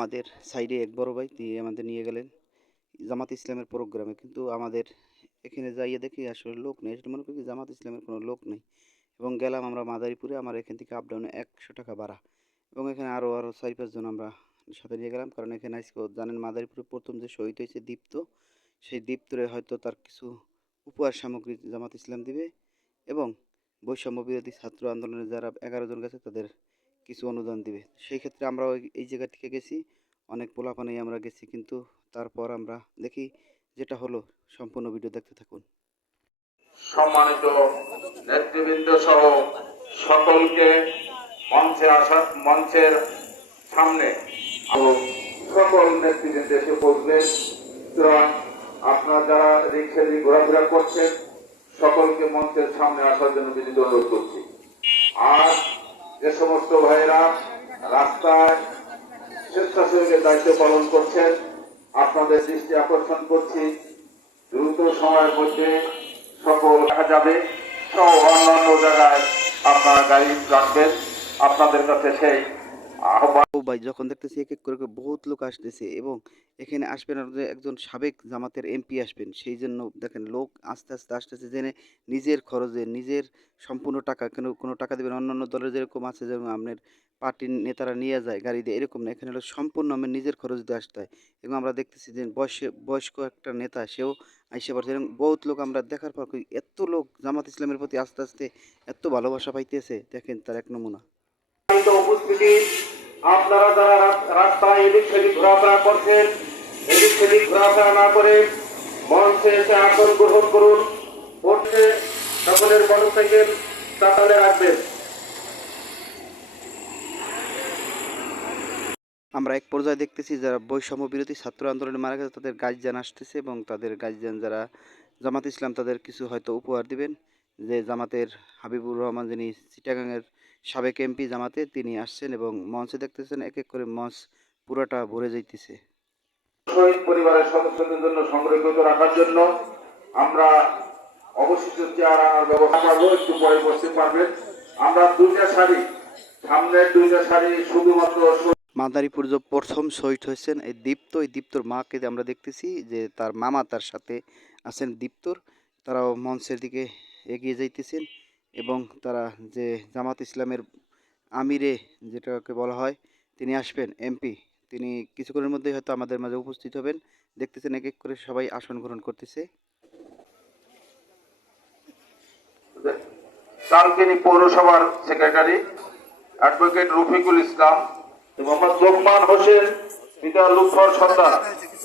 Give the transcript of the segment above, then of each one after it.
আমাদের সাইডে এক বড় ভাই তিনি আমাদের নিয়ে গেলেন জামাত ইসলামের প্রোগ্রামে, কিন্তু আমাদের এখানে যাইয়ে দেখি আসলে লোক নেই। আসলে মনে করি কি জামাত ইসলামের কোনো লোক নেই। এবং গেলাম আমরা মাদারীপুরে, আমার এখান থেকে আপ ডাউনে 100 টাকা ভাড়া। এবং এখানে আরও 4-5 জন আমরা সাথে নিয়ে গেলাম, কারণ এখানে আজকে জানেন মাদারীপুরে প্রথম যে শহীদ হয়েছে দীপ্ত, সেই দীপ্তরে হয়তো তার কিছু উপহার সামগ্রী জামাত ইসলাম দিবে, এবং বৈষম্য বিরোধী ছাত্র আন্দোলনে যারা 11 জন গেছে তাদের কিছু অনুদান দিবে। সেই ক্ষেত্রে আমরা এই জায়গা থেকে গেছি, অনেক পোলাপানেই আমরা গেছি, কিন্তু তারপর আমরা দেখি যেটা হলো। সম্পূর্ণ ভিডিও দেখতে থাকুন। সম্মানিত নেতৃবৃন্দ সহ সকলকে মঞ্চের সামনে সকল নেতৃবৃন্দ এসে পৌঁছলেন। আপনারা যারা রিক্সা দিয়ে ঘোরাফেরা করছেন সকলকে মঞ্চের সামনে আসার জন্য বিনীত অনুরোধ করছি। আর যে সমস্ত ভাইরা রাস্তায় স্বেচ্ছাসেবকের দায়িত্ব পালন করছেন আপনাদের দৃষ্টি আকর্ষণ করছি, দ্রুত সময়ের মধ্যে সকল দেখা যাবে সহ অন্যান্য জায়গায় আপনারা গাড়ি রাখবেন। আপনাদের কাছে সেই আহ্বান। ভাই যখন দেখতেছি এক এক করে বহুত লোক আসতেছে, এবং এখানে আসবেন একজন সাবেক জামাতের এমপি আসবেন, সেই জন্য দেখেন লোক আস্তে আস্তে আসতেছে, জেনে নিজের খরচে নিজের সম্পূর্ণ টাকা, কোনো টাকা দেবেন অন্যান্য দলের যেরকম আছে, যেমন আপনার পার্টির নেতারা নিয়ে যায় গাড়ি দিয়ে, এরকম না, এখানে হলো সম্পূর্ণ আমার নিজের খরচ দিয়ে আসতে হয়। এবং আমরা দেখতেছি যে বয়স্ক একটা নেতা, সেও আইসে পারছে, এবং বহুত লোক আমরা দেখার পর এত লোক জামাত ইসলামের প্রতি আস্তে আস্তে এত ভালোবাসা পাইতেছে, দেখেন তার এক নমুনা। উপস্থিতি আপনারা যারা রাস্তায় এদিক সেদিক ঘোরাফেরা করছেন, এদিক সেদিক ঘোরাফেরা না করে মঞ্চে এসে আসন গ্রহণ করুন। পড়ছে সকলের মোটরসাইকেল চাতালে রাখবেন। আমরা এক পর্যায়ে দেখতেছি যারা বৈষম্য বিরোধী ছাত্র আন্দোলনে মারা গেছে তাদের গার্জিয়ান আসতেছে, এবং তাদের গার্জিয়ান যারা জামাত ইসলাম তাদের কিছু হয়তো উপহার দিবেন। যে জামাতের হাবিবুর রহমান, যিনি চিটাগাংয়ের সাবেক এমপি জামাতে, তিনি আসছেন, এবং মঞ্চে দেখতেছেন এক এক করে মঞ্চ পুরোটা ভরে যাইতেছে। শহীদ পরিবারের সদস্যদের জন্য সংরক্ষিত রাখার জন্য আমরা অবশ্যই চেয়ার আনার ব্যবস্থা করবো। একটু পরে বসতে পারবেন। আমরা দুইটা সারি, সামনের দুইটা সারি শুধুমাত্র মাদারীপুর যে প্রথম শহীদ হয়েছেন এই দীপ্তর মাকে আমরা দেখতেছি যে তার মামা তার সাথে আছেন দীপ্তর, তারাও মঞ্চের দিকে এগিয়ে যাইতেছেন, এবং তারা যে জামাত ইসলামের আমিরে যেটাকে বলা হয় তিনি আসবেন এমপি, তিনি কিছুক্ষণের মধ্যেই হয়তো আমাদের মাঝে উপস্থিত হবেন। দেখতেছেন এক এক করে সবাই আসন গ্রহণ করতেছে। কালকিনি পৌরসভার সেক্রেটারি অ্যাডভোকেট রফিকুল ইসলাম, মোহাম্মদ লোকমান হোসেন, পিতা লুৎফর সর্দার,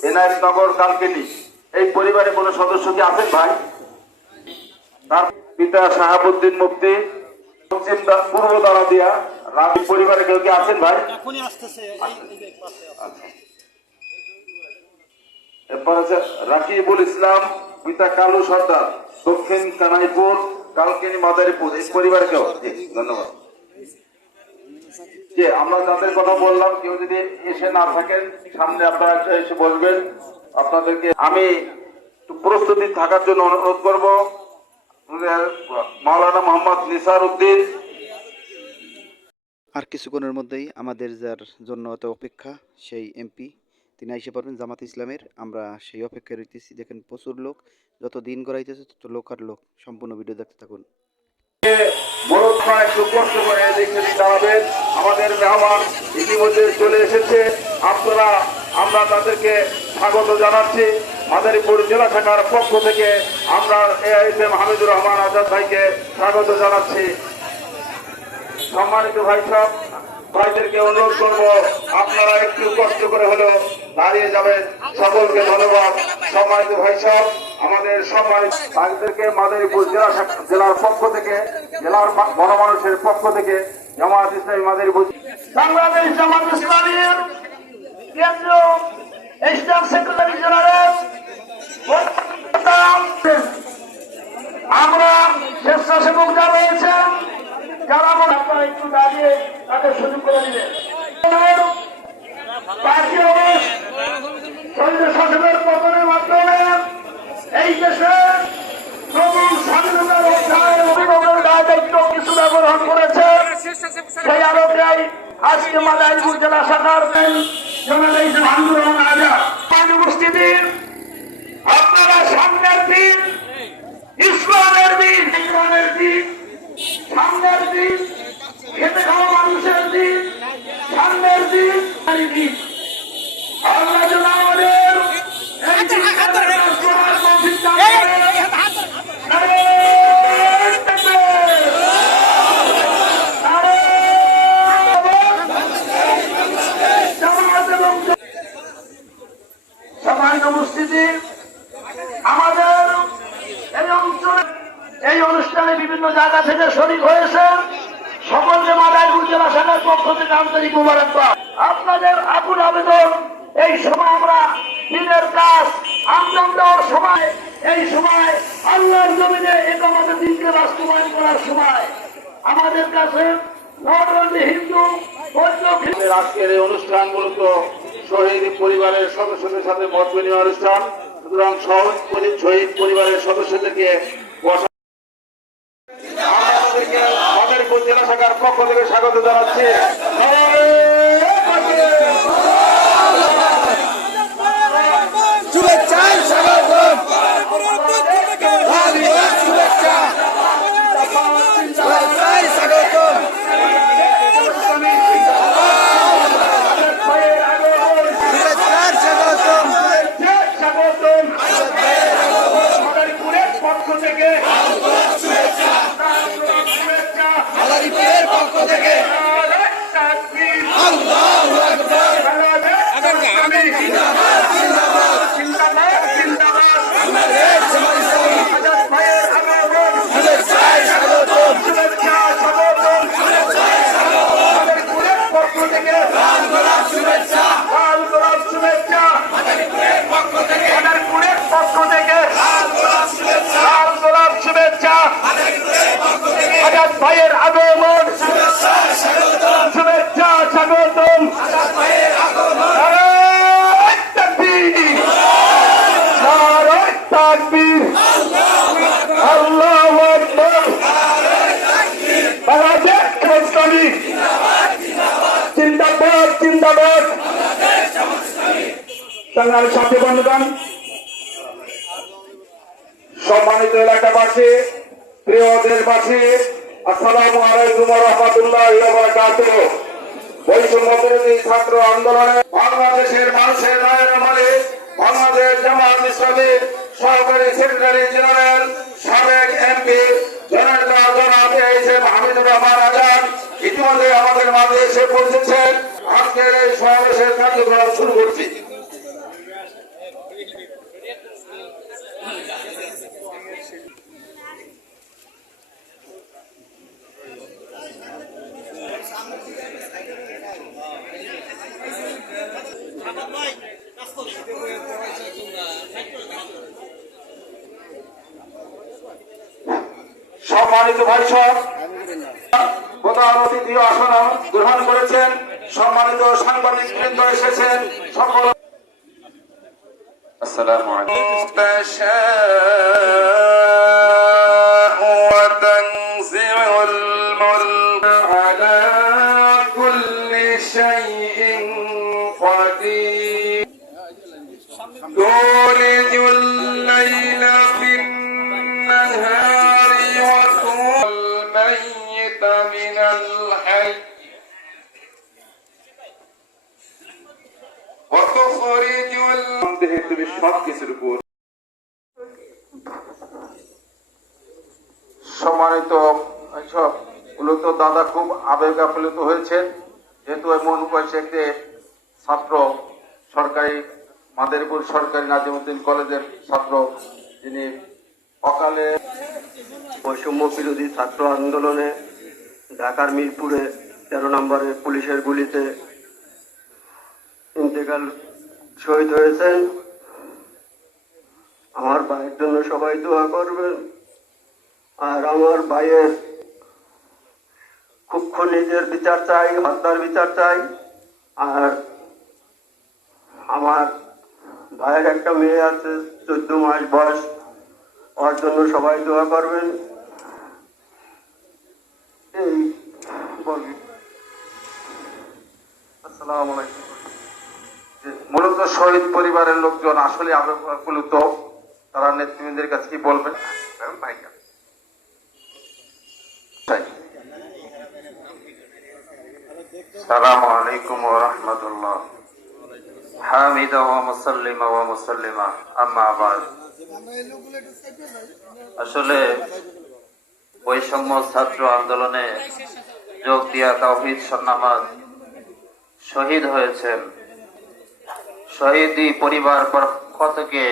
এনায়েতনগর কালকিনি। এই পরিবারে কোনো সদস্য কি আছেন ভাই? তার পিতা শাহাবুদ্দিন মুফতি, পশ্চিম পূর্ব দারাদিয়া। রাবি পরিবারে কেউ কি আছেন ভাই? এরপর আছে রাকিবুল ইসলাম, পিতা কালু সর্দার, দক্ষিণ কানাইপুর, কালকিনি মাদারীপুর। এই পরিবারে কেউ? ধন্যবাদ। যে আমরা যাদের কথা বললাম, কেউ যদি এসে না থাকেন সামনে আপনারা এসে বসবেন। আপনাদেরকে আমি প্রস্তুতি থাকার জন্য অনুরোধ করব। মাওলানা মোহাম্মদ নিসার উদ্দিন। আর কিছুক্ষণের মধ্যেই আমাদের যার জন্য এত অপেক্ষা, সেই এমপি তিনি এসে পারবেন জামাত ইসলামের। আমরা সেই অপেক্ষায় রইতেছি। দেখেন প্রচুর লোক, যত দিন গড়াইতেছে তত লোক আর লোক। সম্পূর্ণ ভিডিও দেখতে থাকুন। একটু কষ্ট করে দেখে দাঁড়াবেন। আমাদের মেহমান ইতিমধ্যে চলে এসেছে। আমরা তাদেরকে স্বাগত জানাচ্ছি। মাদারীপুর জেলা শাখার পক্ষ থেকে আমরা এআইএসএম হামিদুর রহমান আজাদ ভাইকে স্বাগত জানাচ্ছি। সম্মানিত ভাই সব ভাইদেরকে অনুরোধ করবো আপনারা একটু কষ্ট করে হলেও দাঁড়িয়ে যাবেন। সকলকে ধন্যবাদ। সম্মানিত ভাই সব, আমাদের সম্মানিত ভাইদেরকে মাদারীপুর জেলার পক্ষ থেকে, জেলার গণমানুষের পক্ষ থেকে জামায়াত ইসলামী মাদারীপুর, বাংলাদেশ জামাত ইসলামীর কেন্দ্রীয় স্টাফ সেক্রেটারি জেনারেল, আমরা স্বেচ্ছাসেবক যারা রয়েছেন, যারা আপনারা একটু দাঁড়িয়ে তাদের সুযোগ করে দিলেন। পার্টি শহীদ শাসনের পতনের মাধ্যমে এই দেশে প্রবল স্বাধীনতার অধ্যায় অভিভাবকের দায়িত্ব কিছুটা গ্রহণ করেছে। সেই আলোকে আজকে মাদারীপুর জেলা শাখার আল্লাহ যেন আমাদের এই দিনটাকে কাজ করার তৌফিক দান করেন। নারে তাকবীর! নারে জামাত এবং সম্মানিত উপস্থিতি, আমাদের এই অঞ্চলে এই অনুষ্ঠানে বিভিন্ন জায়গা থেকে শরীক হয়েছেন। সকলকে মাদারীপুর জেলা শাখার পক্ষ থেকে আন্তরিক মোবারকবাদ। আপনাদের আকুল আবেদন, এই সময় আমরা দিনের কাজ আঞ্জাম দেওয়ার সময়, এই সময় আল্লাহর জমিনে এটা আমাদের দিনকে বাস্তবায়ন করার সময় আমাদের কাছে ধর্মী হিন্দু বৌদ্ধ আমাদের আজকের এই অনুষ্ঠান মূলত শহীদ পরিবারের সদস্যদের সাথে মত বিনিময় অনুষ্ঠান। সুতরাং শহীদ পরিবারের সদস্যদেরকে বসা আমাদেরকে মাদারীপুর জেলা শাখার পক্ষ থেকে স্বাগত জানাচ্ছি। মাদারীপুরের পক্ষ থেকে ভাইয়ের আগমন, শুভেচ্ছা স্বাগতম। নারায়ে তাকবীর, নারায়ে তাকবীর, আল্লাহু আকবার। বাংলাদেশ ইসলামী জিন্দাবাদ, জিন্দাবাদ। সংগ্রামী সাথী বন্ধুগণ, সম্মানিত এলাকাবাসী, প্রিয় দেশবাসী, আসসালামু আলাইকুম ওয়া রাহমাতুল্লাহি ওয়া বারাকাতুহু। বৈষম্য বিরোধী ছাত্র আন্দোলনে বাংলাদেশের মানুষের রায়ের মালিক বাংলাদেশ জামাত ইসলামীর সহকারী সেক্রেটারি জেনারেল সাবেক এমপি জনাব এইচএম হামিদুর রহমান আজাদ ইতিমধ্যে আমাদের মাঝে এসে পৌঁছেছেন। আজকের এই সমাবেশের কার্যক্রম শুরু করছি। সম্মানিত ভাই সব প্রধান অতিথি আসন গ্রহণ করেছেন, সম্মানিত সাংবাদিক বৃন্দ এসেছেন, সকল আসসালামু আলাইকুম। ওয়াতানজিউল মুলক আলা কুল্লি শাইইন কাদির তুলিজুল লাইলা ফিন নাহারি ওয়া তুল মাইয়িতা মিনাল হাই ওয়া তুখরিজুল তুমি সব কিছুর উপর। সম্মানিত সব মূলত দাদা খুব আবেগ আপ্লুত হয়েছে, যেহেতু এমন কয়েকটি ছাত্র সরকারি মাদারীপুর সরকারি নাজিমউদ্দিন কলেজের ছাত্র, যিনি অকালে বৈষম্য বিরোধী ছাত্র আন্দোলনে ঢাকার মিরপুরে 13 নম্বরে পুলিশের গুলিতে ইন্তেকাল শহীদ হয়েছেন। আমার ভাইয়ের জন্য সবাই দোয়া করবেন। আর আমার ভাইয়ের খুব নিজের বিচার চাই, হত্যার বিচার চাই। আর আমার ভাইয়ের একটা মেয়ে আছে 14 মাস বয়স, ওর জন্য সবাই দোয়া করবেন। এই বলি, আসসালামু আলাইকুম। মূলত শহীদ পরিবারের লোকজন আসলে আবেগ আপ্লুত, তারা নেতৃবৃন্দের কাছে কি বলবেন? আসসালামু আলাইকুম ওয়া রাহমাতুল্লাহ। حامدا ومسلما ومسلما আম্মা বাদ। আসলে বৈষম্য ছাত্র আন্দোলনে যোগ দিয়া তাওহীদ সন্নামাজ শহীদ হয়েছেন। শহীদি পরিবার পক্ষ থেকে